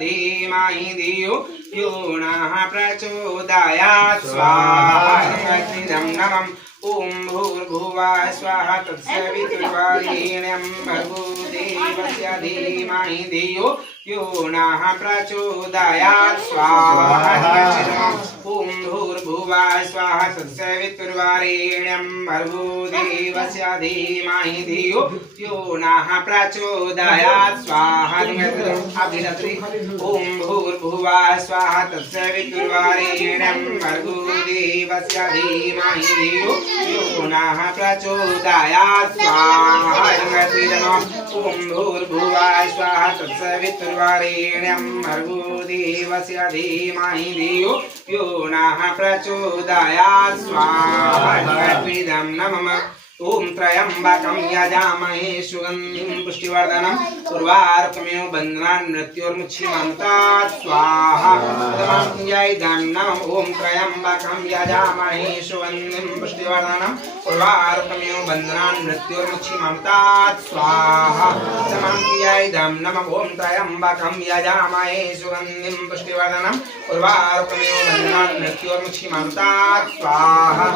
धीमहि धियो यो नः प्रचोदयात् स्वाहा नमः ओम भूर्भुवः स्वाहा तत्सवितुर्वरेण्यं भर्गो देवस्य धीमहि धियो यो नः प्रचोदयात् स्वाहा ओम भूर्भुवः स्वाहा तत्सवितुर्वरेण्यं भर्गो देवस्य धीमहि धियो यो नः प्रचोदयात् स्वाहा ओम भूर्भुवः स्वाहा तत्सवितुर्वरेण्यं भर्गो देवस्य धीमहि धियो यो नः प्रचोदयात् स्वाहा ओम भूर्भुवः स्वाहा तत्सवितुर्वरेण्यं भर्गो देवस्य धीमहि धियो यो नः प्रचोदयात् स्वाहा नमः ओम त्र्यंबकं यजामहे सुगंधिं पुष्टिवर्धनम् उर्वारुकमेव बन्धनान् मृत्योर्मुक्षीयमामृतात् स्वाहा नमः ओम त्र्यंबकं यजामहे सुगंधिं पुष्टिवर्धनम् उर्वारुकमेव बन्धनान् मृत्योर्मुक्षीयमामृतात् स्वाहा नमः ओम त्र्यंबकं यजामहे सुगंधिं पुष्टिवर्धनम् उर्वारुकमेव बन्धनान् मृत्योर्मुक्षीयमामृतात् स्वाहा